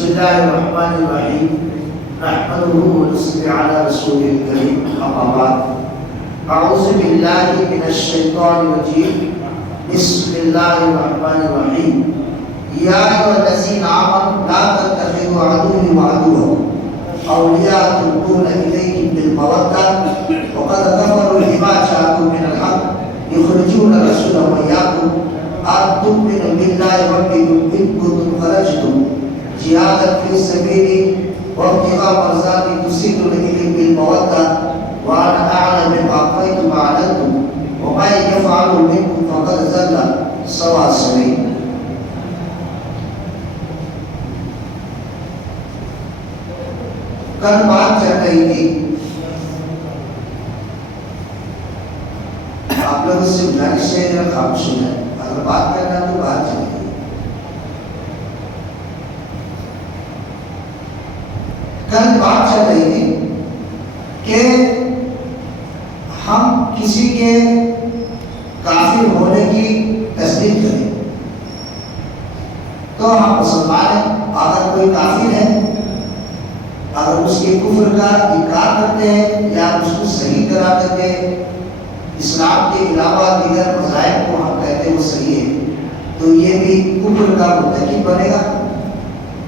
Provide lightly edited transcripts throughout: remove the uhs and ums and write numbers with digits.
بسم الله الرحمن الرحيم نحمده ونصلي على رسوله الكريم أما بعد أعوذ بالله من الشيطان الرجيم بسم الله الرحمن الرحيم يا أيها الذين آمنوا لا تتخذوا عدوي وعدوكم أولياء تلقون إليهم بالمودة وقد كفروا بما جاءكم من الحق يخرجون الرسول وإياكم أن تؤمنوا بالله ربكم إن كنتم خرجتم جهادا في سبيلي وابتغاء مرضاتي تسيئون إليهم بالمودة وأنا أعلم بما أخفيتم وأعلنتم ومن يفعله منكم فقد ضل سواء السبيل. کل بات چل رہی تھی، آپ لوگ اس سے گزارش ہے خاموش ہو جائے، اگر بات کرنا تو بات چلے گی. کل بات چل رہی تھی کہ ہم کسی کے کافر ہونے کی تصدیق کریں تو ہم مسلمان ہیں. اگر کوئی کافر ہے، اگر اس کے کفر کا انکار کرتے ہیں یا اس کو صحیح قرار دیتے ہیں، اسلام کے علاوہ دیگر مذاہب کو ہم کہتے ہیں وہ صحیح ہے، تو یہ بھی کفر کا مرتکب بنے گا.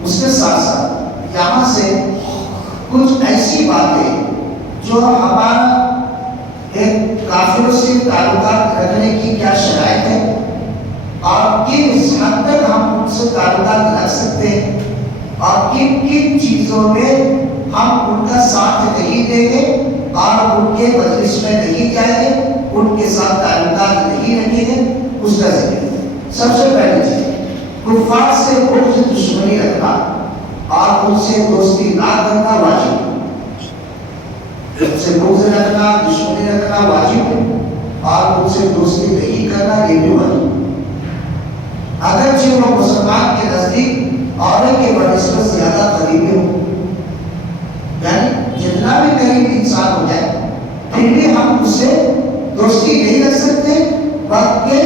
اس کے ساتھ ساتھ یہاں سے کچھ ایسی باتیں جو ہمارا ایک کافروں سے تعلقات رکھنے کی کیا شرائط ہے اور کس حد تک ہم ان سے تعلقات رکھ سکتے ہیں اور کن کن چیزوں میں ہم ان کا ساتھ نہیں دیں گے اور ان کے مجلس میں نہیں جائیں گے، ان کے ساتھ تعلقات نہیں رکھیں گے، اس کا ذکر ہے. سب سے پہلے چیز کفار سے بغض دشمنی رکھنا اور ان سے دوستی نہ کرنا واجب ہے. ان سے بغض رکھنا، دشمنی رکھنا واجب ہے اور ان سے دوستی نہیں کرنا یہ بھی واجب ہے. اگرچہ وہ مسلمان کے نزدیک عورت کے بنسبت زیادہ قریبی ہو، یعنی جتنا بھی قریب انسان ہو جائے پھر بھی ہم اس سے دوستی نہیں رکھ سکتے، بلکہ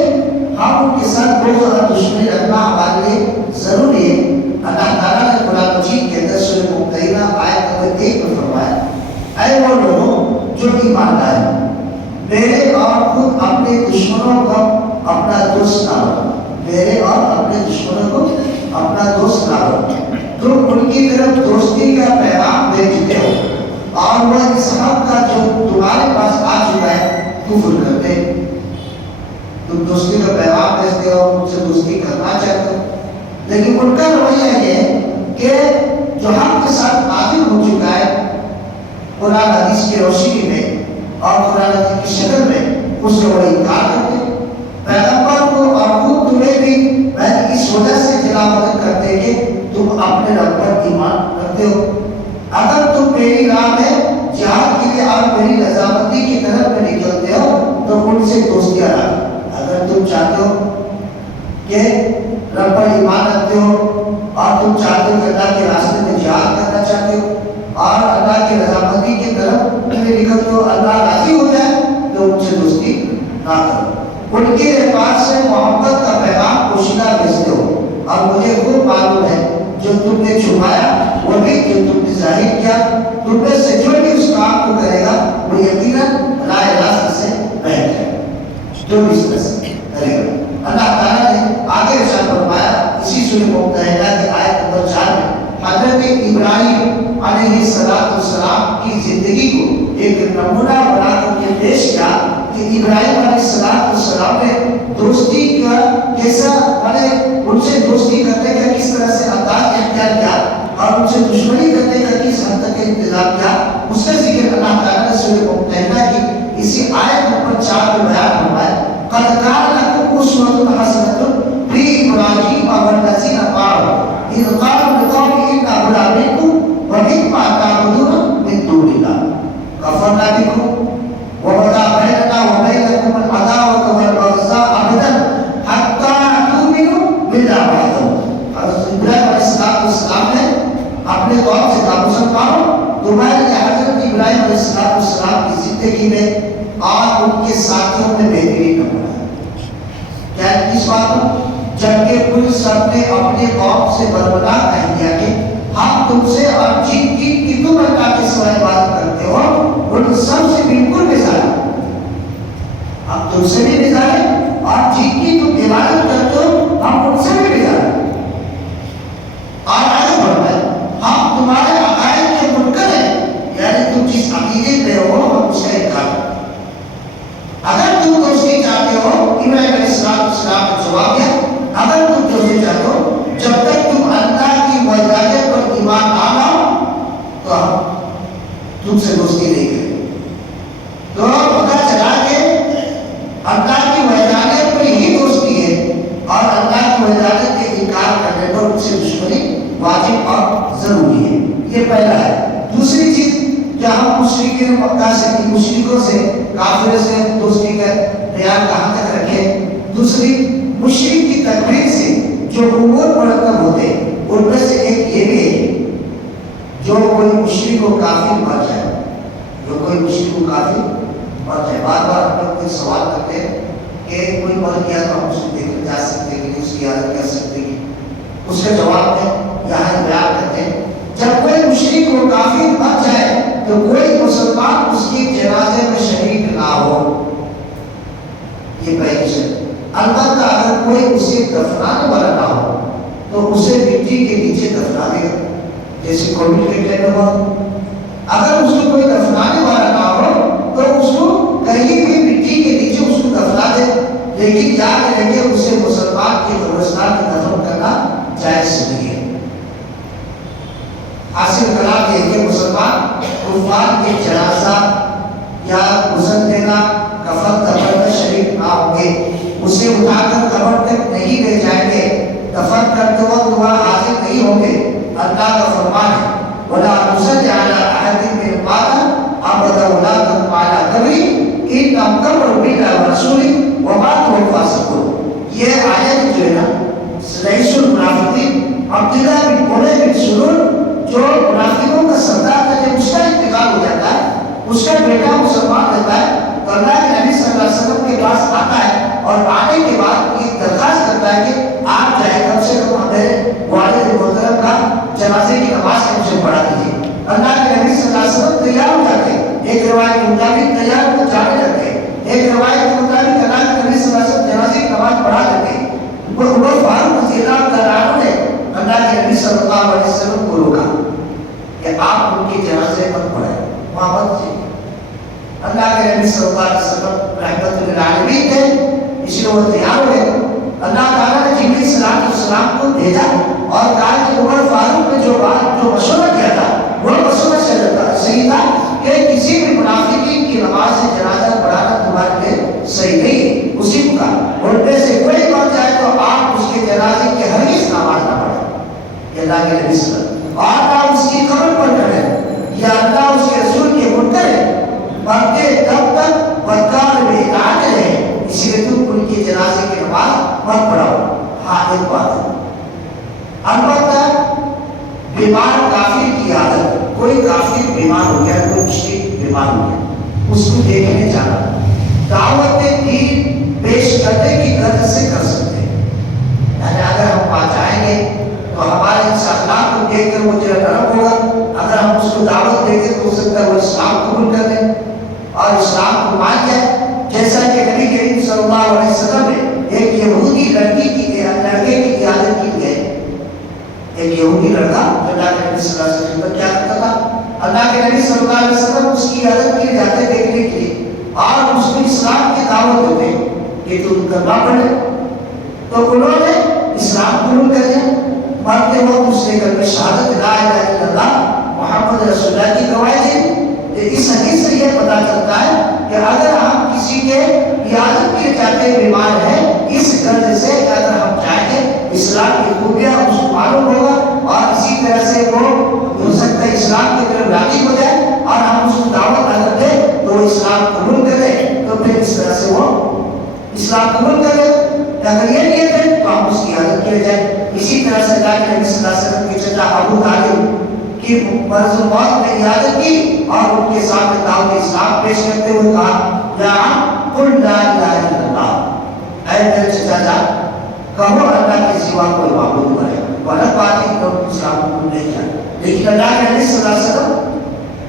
ہم ان کے ساتھ بغض اور دشمنی رکھنا ہمارے لیے ضروری ہے. اللہ تعالیٰ نے قرآن مجید کے اندر سورہ ممتحنہ آیت نمبر 1 میں فرمایا، اے وہ لوگوں جو ایمان لائے میرے اور خود اپنے دشمنوں کو اپنا دوست نہ بناؤ، میرے اور اپنے دشمنوں کو اپنا دوست نہ بناؤ. تم ان کی طرف دوستی کا پیغام بھیجتے ہو اور وہ اس حق کا جو تمہارے پاس آ چکا ہے کفر کرتے. تم دوستی کا پیغام بھیجتے ہو، ان سے دوستی کرنا چاہتے ہو، لیکن ان کا رویہ یہ ہے کہ جو حق کے ساتھ نازل ہو چکا ہے قرآن حدیث کی روشنی میں اور قرآن حدیث کی شکل میں، اس کا وہ انکار کرتے. پیغمبر کو اور خود تمہیں بھی میں اس وجہ سے جلامت کرتے کہ تم اپنے رب پر ایمان رکھتے ہو. اگر تم میری راہ میں جہاد کے لیے اور میری رضامندی کی طرف میں نکلتے ہو تو ان سے دوستیاں رکھو. اگر تم چاہتے ہو کہ رب پر ایمان رکھتے ہو اور تم چاہتے ہو کہ اللہ کے راستے میں جہاد کرنا چاہتے ہو اور اللہ کی رضامندی کی طرف میں نکلتے ہو، اللہ راضی ہو جائے تو ان سے دوستی نہ کرو. ان کے اعتبار سے محبت کا پیغام پوشیدہ بھیجتے ہو اور مجھے خود معلوم ہے جو تم نے چھپایا وہ بھی جو تم نے ظاہر کیا. تم میں سے جو بھی اس کام کو کرے گا وہ یقیناً راہ راست سے بیٹھ جائے گا، جو بھی اس طرح سے کرے گا. اللہ تعالیٰ نے آگے ارشاد فرمایا اسی سورہ ممتحنہ کی آیت نمبر 4 میں حضرت ابراہیم علیہ السلام کی زندگی کو ایک نمونہ بنا کر کے پیش کیا کہ ابراہیم علیہ السلام نے دوستی کا کیسا ان سے دوستی کرنے کا کس طرح سے انداز اختیار کیا اور ان سے دشمنی کرنے کا کس حد تک انتظام کیا. اس کا ذکر اللہ تعالیٰ نے سورہ ممتحنہ کی اسی آیت نمبر 4 میں بیان فرمایا، قد کان لکم اسوۃ حسنۃ فی ابراہیم والذین معہ اذ قالوا لقومهم انا براء منکم ومما تعبدون من دون اللہ کفرنا بکم وبدا بیننا وبینکم العداوۃ والبغضاء ابدا حتی تؤمنوا باللہ وحدہ. حضرت ابراہیم علیہ السلام نے اپنے قوم سے کہا مسلمانوں تمہارے لیے حضرت ابراہیم علیہ السلام کی زندگی میں اور ان کے ساتھیوں میں بہترین نمونہ ہے. کیا اس بات جبکہ پولیس سب نے اپنے قوم سے بربنا کہہ دیا کہ ہم تم سے اور جن کی تم اللہ کے سوا عبادت کرتے ہو ان سب سے بالکل بیزار ہیں. ہم تم سے بھی بیزار ہیں اور جن کی تم عبادت کرتے ہو ہم ان سے بھی بیزار ہیں. اور آگے بڑھتا ہے ہم تمہارے عقائد کے منکر ہیں، یعنی تم جس عقیدے پہ ہو ہم اس کا انکار کرتے ہیں. اگر تم دوستی چاہتے ہو، ابراہیم علیہ السلام نے جواب دیا، اگر تم دوستی چاہتے ہو جب تک تم اللہ کی وحدانیت پر ایمان نہ لاؤ تو ہم تم سے دوستی نہیں کریں. تو پتہ چلا کہ اللہ کی وحدانیت پر ہی دوستی ہے اور اللہ کی وحدانیت کے انکار کرنے پر ان سے دشمنی واجب اور ضروری ہے. یہ پہلا ہے. دوسری چیز کیا ہم مشرکین مکہ سے مشرکوں سے کافروں سے دوستی کا خیال کہاں تک رکھیں؟ دوسری مشرک کی تکفیر سے جو امور مرتب ہوتے ان میں سے ایک یہ بھی ہے جو کوئی مشرک و کافر مر جائے، جو کوئی مشرک و کافر مر جائے. بار بار ہم لوگ سوال کرتے ہیں کہ کوئی مر گیا تو ہم اسے دیکھ جا سکتے کہ اس کی عادت کر سکتے کہ اس کا جواب میں یہاں بیان کرتے ہیں جب کوئی مشرک و کافر مر جائے تو کوئی مسلمان اس کی جنازے میں شریک نہ ہو. یہ پہلی شرط. البتہ اگر کوئی اسے دفنانے والا نہ ہو تو اسے مٹی کے نیچے دفنا دے گا، جیسے کووڈ کے ٹائم میں ہوا. اگر اس کو کوئی دفنانے والا نہ ہو تو اس کو کہیں بھی مٹی کے نیچے اس کو دفنا دے، لیکن یاد رکھے اسے مسلمان کے قبرستان میں دفن کرنا جائز نہیں ہے. حاصل کلام یہ کہ مسلمان کفار کے جنازہ یا غسل دینا کفن دفن میں شریک نہ ہوں گے، اسے اٹھا کر قبر تک نہیں لے جائیں گے، دفن کرتے وقت وہاں حاضر نہیں ہوں گے. اللہ کا فرمان ہے وَلَا تُصَلِّ عَلَىٰ أَحَدٍ مِّنْهُمْ مَاتَ أَبَدًا وَلَا تَقُمْ عَلَىٰ قَبْرِهِ إِنَّهُمْ كَفَرُوا بِاللَّهِ وَرَسُولِهِ وَمَاتُوا وَهُمْ فَاسِقُونَ. یہ آیت جو ہے نا رئیس المنافقین عبداللہ بن ابی بن سلول جو منافقوں کا سردار تھا، جب اس کا انتقال ہو جاتا ہے اس کا بیٹا مسلمان رہتا ہے تو اللہ کے نبی صلی اللہ علیہ وسلم کے پاس آتا ہے اور آنے کے بعد یہ درخواست کرتا ہے کہ آپ چاہے کم سے کم ہمیں والد محترم کا جنازے کی نماز ہم سے پڑھا دیجیے. اللہ کے نبی صلی اللہ علیہ وسلم تیار ہو جاتے ہیں، ایک روایت کے مطابق تیار ہو جانے لگتے ہیں، ایک روایت کے مطابق اللہ کے نبی صلی اللہ علیہ وسلم جنازے کی نماز پڑھا دیتے ہیں. عمر فاروق رضی اللہ عنہ نے اللہ کے نبی صلی اللہ علیہ وسلم کو روکا کہ آپ ان کے جنازے پر پڑھیں، محمد جی. اللہ کے نبی صلی اللہ علیہ وسلم رحمت للعالمین تھے، اس لیے وہ تیار ہوئے. اللہ تعالیٰ نے جبرائیل صلی السلام کو بھیجا اور کہا کہ عمر فاروق نے جو مشورہ کیا تھا وہ مشورہ صحیح تھا کہ کسی بھی منافقین کی نماز سے جنازہ پڑھانا تمہارے لیے صحیح نہیں ہے. اسی کو کہا ان میں سے کوئی مر جائے تو آپ اس کے جنازے کی ہرگز نماز نہ پڑھیں. اللہ کے نبی صلی اللہ علیہ وسلم اور نہ اس کی قبر پر کریں یا اللہ اس کے رسول کے منکر ہے، مرتے تب تک بدکار میں اطاعت رہے، اسی لیے تم ان کے جنازے کی نماز مت پڑھاؤ. ہاں ایک بات ہے البتہ بیمار کافر کی عادت، کوئی کافر بیمار ہو گیا، کوئی مشرک بیمار ہو گیا، اس کو دیکھنے جانا دعوت دین پیش کرنے کی غرض سے کر سکتے ہیں. یعنی اگر ہم وہاں جائیں گے تو ہمارے اس اخلاق کو دیکھ کر وہ جو نرم ہوگا، اگر ہم اس کو دعوت دیں گے تو ہو سکتا ہے وہ اسلام قبول کر لیں اور اسلام کو مان جائے. جیسا کہ نبی کریم صلی اللہ علیہ وسلم نے ایک یہودی لڑکے کی عادت کی ہے. ایک یہودی لڑکا جو اللہ کے نبی صلی اللہ علیہ وسلم کیا کرتا تھا، اللہ کے نبی صلی اللہ علیہ وسلم اس کی عادت کی جاتے دیکھنے کے لیے اور اس کو اسلام کی دعوت دیتے کہ تم کرنا پڑے. تو انہوں نے اسلام قبول کر لیا. مرتے وقت اس نے کلمہ شہادت لا الہ الا اللہ محمد رسول اللہ کی گواہی دی. اس حدیث سے یہ پتہ چلتا ہے کہ اگر ہم کسی کے عیادت کے جاتے بیمار ہیں، اس غرض سے اگر ہم چاہیں گے اسلام کی خوبیاں اس کو معلوم ہوگا اور اسی طرح سے وہ ہو سکتا ہے اسلام کی طرف راغب ہو جائے اور ہم اس کو دعوت اگر دیں تو وہ اسلام قبول کرے تو پھر اس طرح سے وہ اسلام قبول کرے. اگر یہ نیت ہے تو ہم اس کی عادت کیے جائے. اسی طرح سے اللہ کے نبی صلی اللہ علیہ وسلم کے چچا ابو طالب کی مرض موت میں عیادت کی اور ان کے سامنے دعوت اسلام پیش کرتے ہوئے کہا یا قل لا الہ الا اللہ، اے میرے چچا جان کہو اللہ کے سوا کوئی معبود نہیں. وہ الگ بات ہے کہ اسلام قبول نہیں کیا. لیکن اللہ کے نبی صلی اللہ علیہ وسلم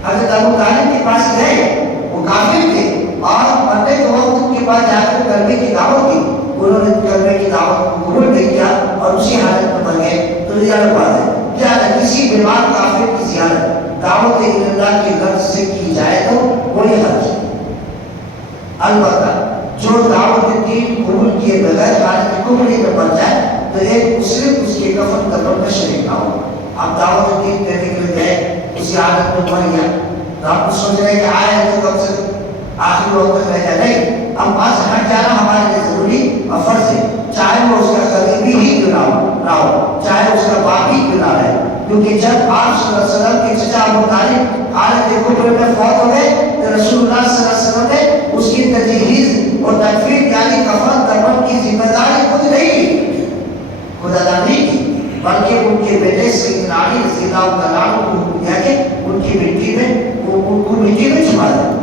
حضرت ابو طالب کے پاس گئے، وہ کافر تھے اور مرنے کے وقت ان کے پاس جا کر کلمے کی دعوت دی. انہوں نے کلمے کی دعوت کو قبول نہیں کیا اور اسی حالت میں مر گئے. تو یہ الگ بات ہے. کیا کسی بیمار کافر کی زیارت دعوت اللہ کے لفظ سے کی جائے تو کوئی حرج نہیں. البتہ جو دعوت دین قبول کیے بغیر حالت کفر میں مر جائے تو ایک مسلم اس کے کفن دفن کا شریک نہ ہو. آپ دعوت دین دینے کے لیے گئے، اسی حالت میں مر گیا تو آپ سوچ رہے ہیں کہ آئے تو کم سے آخری وقت تک رہ جائے. نہیں، اب بس ہٹ جانا ہمارے لیے ضروری اور فرض ہے، چاہے وہ اس کا قریبی ہی کیوں نہ ہو، چاہے اس کا باپ ہی کیوں نہ رہے. کیونکہ جب آپ صلی اللہ علیہ وسلم کے چچا ابو طالب حالت کفر میں فوت ہو گئے تو رسول اللہ صلی اللہ علیہ وسلم نے اس کی تجہیز اور تکفین یعنی کفن دفن کی ذمہ داری خود نہیں کی، خود ادا نہیں کی، بلکہ ان کے بیٹے سیدنا علی رضی اللہ تعالیٰ عنہ کو حکم دیا کہ ان کی مٹی میں ان کو مٹی میں چھپا دیں،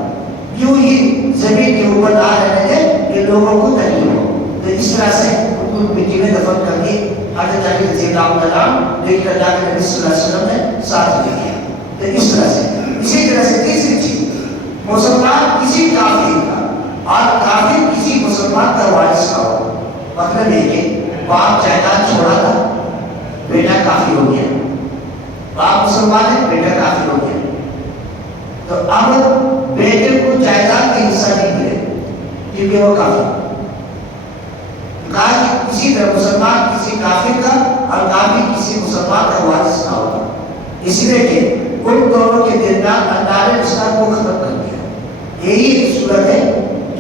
کیوں ہی زمین کے اوپر نہ رہنے دیں کہ لوگوں کو تکلیف ہو. تو اس طرح سے ان کو مٹی میں دفن کر دی حضرت علی رضی اللہ تعالیٰ عنہ، لیکن اللہ کے نبی صلی اللہ علیہ وسلم نے ساتھ لے گیا. تو اس طرح سے اسی طرح سے تیسری چیز، مسلمان کسی کافر کا اور کافر کسی مسلمان کا وارث کا ہو. مطلب یہ کہ باپ جائیداد چھوڑا تھا، بیٹا کافر ہو گیا، باپ مسلمان ہے، بیٹا کافر ہو گیا، تو اب بیٹے کو جائیداد کا حصہ نہیں ملے کیونکہ وہ کافر. کہا کہ کسی طرح مسلمان کسی کافر کا اور کافر کسی مسلمان کا وارث نہ ہوگا، اس لیے کہ ان دونوں کے درمیان اللہ نے رشتہ کو ختم کر دیا. یہی ایک صورت ہے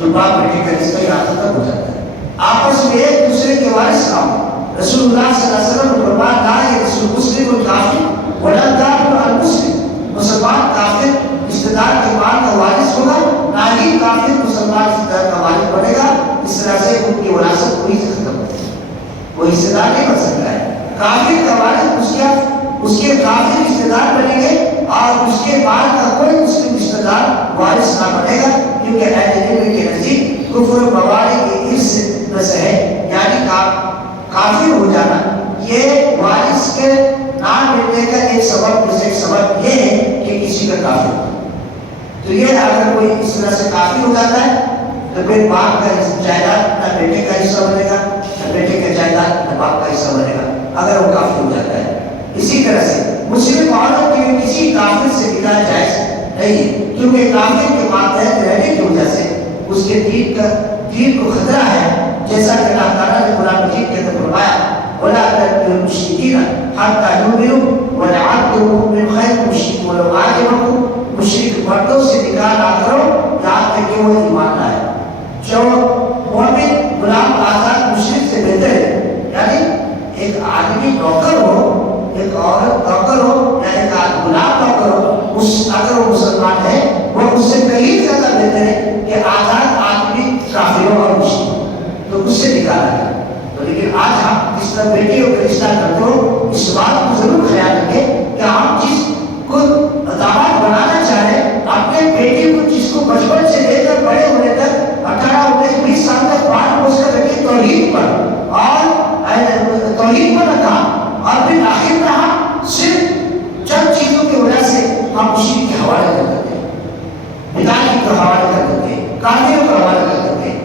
جو باپ بیٹے کا رشتہ یہاں ختم ہو جاتا ہے، آپس میں ایک دوسرے کے وارث نہ ہو. رسول اللہ صلی اللہ علیہ وسلم نے فرمایا تھا کہ رسول مسلم الکافر ولا کافر المسلم، مسلمان کافر رشتہ دار کے مال کا وارث ہوگا، نہ ہی کافر مسلمان رشتہ دار کا وارث بنے گا. اس طرح سے ان کی وراثت پوری سے ختم ہو جائے، کوئی رشتہ دار نہیں بن سکتا ہے. کافر کا وارث اس کے کافر رشتہ دار بنیں گے اور اس کے مال کا کوئی مسلم رشتہ دار وارث نہ بنے گا، کیونکہ اہل علم کے نزدیک کفر و بواری کے ارث میں سے ہے، یعنی کافر ہو جانا یہ وارث کے نہ ملنے کا ایک سبب یہ ہے کہ کسی کا کافر ہو. تو یہ اگر کوئی اس طرح سے کافر ہو جاتا ہے تو پھر باپ کا جائیداد نہ بیٹے کا حصہ بنے گا، نہ بیٹے کا جائیداد نہ باپ کا حصہ بنے گا اگر وہ کافر ہو جاتا ہے. اسی طرح سے مسلم عورت کے کسی کافر سے نکاح جائز نہیں، کیونکہ کافر کے ماتحت رہنے کی وجہ سے اس کے دین کو خطرہ ہے. جیسا کہ اللہ تعالیٰ نے قرآن مجید کے اندر فرمایا وَلَا تَتَّبِعُوا الْمُشْرِكِينَ حَتَّىٰ يُؤْمِنُوا وَلَعَبْدٌ مُّؤْمِنٌ خَيْرٌ مِّن مُّشْرِكٍ وَلَوْ أَعْجَبَكُمْ. مشرک مردوں سے نکاح نہ کرو یہاں تک کہ وہ ایمان لائے. جو مومن غلام آزاد مشرک سے بہتر ہے، یعنی ایک آدمی نوکر ہو، ایک عورت نوکر ہو یا ایک غلام نوکر ہو، اگر وہ مسلمان ہے وہ اس سے کہیں زیادہ بہتر ہے کہ آزاد آدمی کافر ہو اور مشرک ہو، تو اس سے نکالا جائے. تو لیکن آج ہم جس طرح بیٹیوں کا رشتہ کرتے ہو اس بات کو ضرور خیال رکھیں کہ ہم جس کو داماد بنانا چاہیں اپنے بیٹے کو جس کو بچپن سے لے کر بڑے ہونے تک 18 19 20 سال تک پال پوس کر رکھے توحید پر اور توحید پر رکھا، اور پھر آخر میں ہم صرف چند چیزوں کی وجہ سے ہم مشرک کے حوالے کر دیتے ہیں، بدعت کے حوالے کر دیتے ہیں، کافروں کا حوالے کر دیتے ہیں.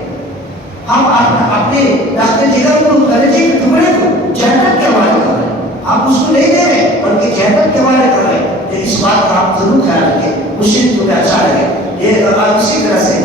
ہم اپنے راستے جگر کو درجے کے ٹکڑے کو جہنم کے حوالے کر رہے ہیں، ہم اس کو نہیں دے رہے بلکہ جہنم کے حوالے کر رہے ہیں. اس بات کا ہم ضرور خیال رکھیں، مشرک کو بھی اچھا لگے. یہ اسی طرح سے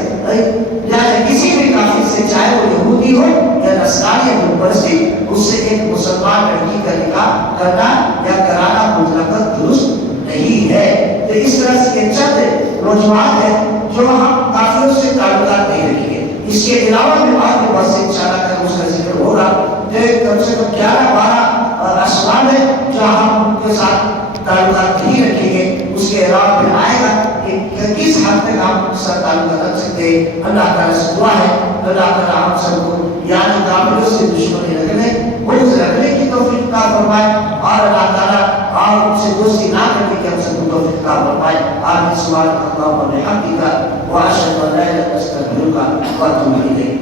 کسی بھی کافر سے چاہے وہ یہودی ہو یا نصرانی یا بت پرستی، اس سے ایک مسلمان لڑکی کا نکاح کرنا یا کرانا مطلق درست نہیں ہے. تو اس طرح سے یہ چند رجوعات ہیں جو ہم کافروں سے تعلقات نہیں رکھیں گے. اس کے علاوہ بھی بعد میں بہت سے انشاءاللہ اس کا ذکر ہوگا. کم سے کم 11-12 اسباب ہیں جو ہم ان کے ساتھ تعلقات نہیں رکھیں گے. اس کے علاوہ پھر آئے گا کہ کس حد تک ہم اس سے تعلقات رکھ سکتے ہیں. اللہ تعالیٰ سے دعا ہے اللہ تعالیٰ ہم سب کو یعنی کافروں سے دشمنی رکھنے بغض رکھنے کی توفیق عطا فرمائے، اور اللہ تعالیٰ اور ان سے دوستی نہ کرنے کی ہم سب کو توفیق عطا فرمائے. آمین. سبحانک اللہم و بحمدک واشہد ان لا الہ الا انت استغفرک و اتوب الیک.